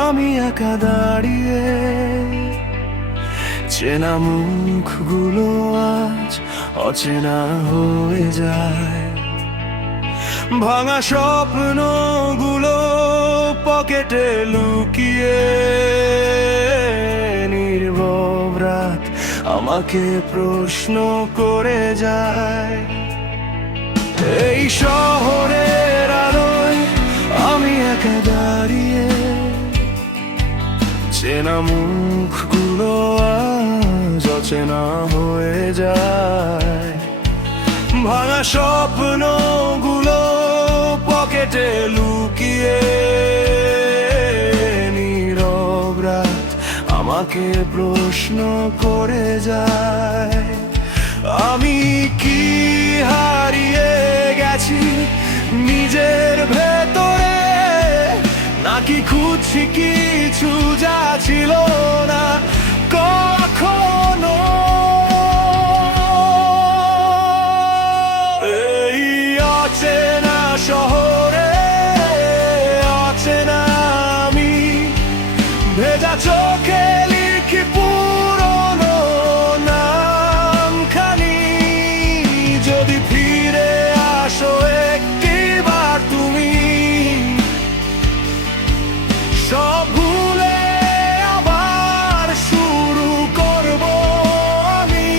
আমি একা দাঁড়িয়ে, চেনা মুখগুলো আজ অচেনা হয়ে যায়। ভাঙা স্বপ্নগুলো পকেটে লুকিয়ে, নির্ভব রাত আমাকে প্রশ্ন করে যায়। এই শহরের আলোয় আমি একা দাঁড়িয়ে, চেনা মুখগুলো আজ অচেনা হয়ে যায়। ভাঙা স্বপ্নগুলো পকেটে লুকিয়ে, নীরব রাত আমাকে প্রশ্ন করে যায়। আমি কি হারিয়ে গেছি নিজের ভেতরে, নাকি খুঁজছি কিছু যা ছিল না কখনো? এই অচেনা শহরে অচেনা আমি, ভেজা চোখে লিখি পুরনো নামখানি। যদি ফিরে আসো একটিবার তুমি, সব ভুলে আবার শুরু করব আমি।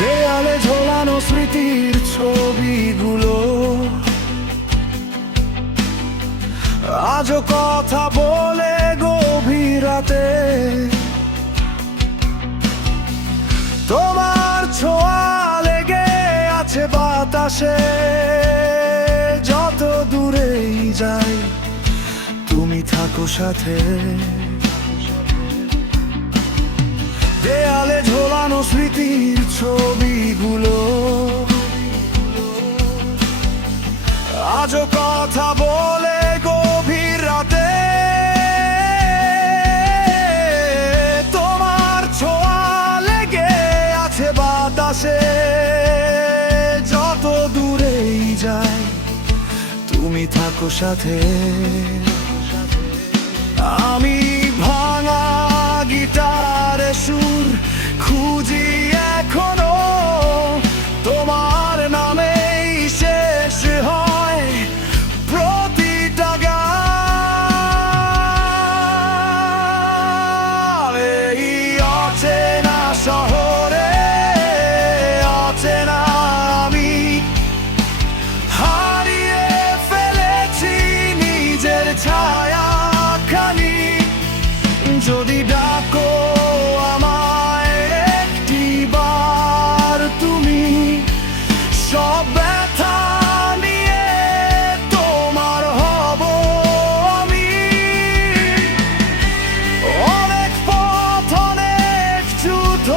দেয়ালে ঝোলানো স্মৃতির ছবিগুলো আজও কথা বলে গভীর রাতে। তোমার ছোঁয়া লেগে আছে বাতাসে, যত দূরেই যাই তুমি থাকো সাথে। দেয়ালে ঝোলানো স্মৃতির ছবিগুলো আজও কথা বলে গভীর রাতে। তোমার ছোঁয়া লেগে আছে বাতাসে, যত দূরেই যাই তুমি থাকো সাথে। আমি ভাঙা গিটারে সুর খুঁজি এখনো, তোমার নামেই শেষ হয় প্রতিটা গান। এই অচেনা শহরে অচেনা আমি, হারিয়ে ফেলেছি নিজের ছায়া খানি। যদি ডাকো আমায় একটিবার তুমি, সব ব্যথা নিয়ে তোমার হব আমি। অনেক পথ অনেক যুদ্ধ,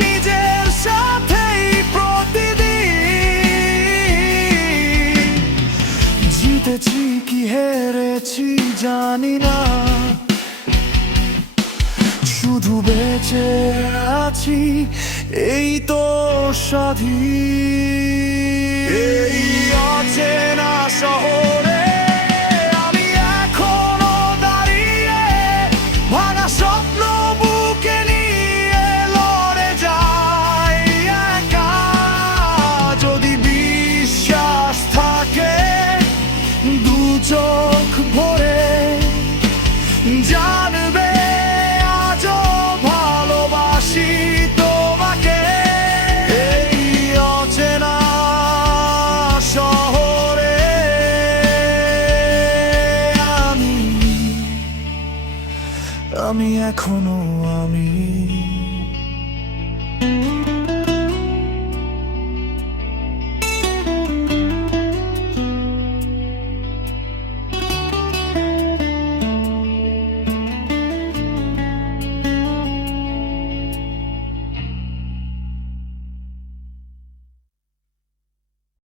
নিজের সাথেই প্রতিদিন। জিতেছি কি হেরেছি জানি না, শুধু বেঁচে আছি এই তো স্বাধীন। এই অচেনা শহরে আমি এখনো দাঁড়িয়ে, ভাঙা স্বপ্ন বুকে নিয়ে লড়ে যাই একা। যদি বিশ্বাস থাকে দু চোখ ভরে, জানবে আজও ভালোবাসি তোমাকে। এই অচেনা শহরে আমি এখনো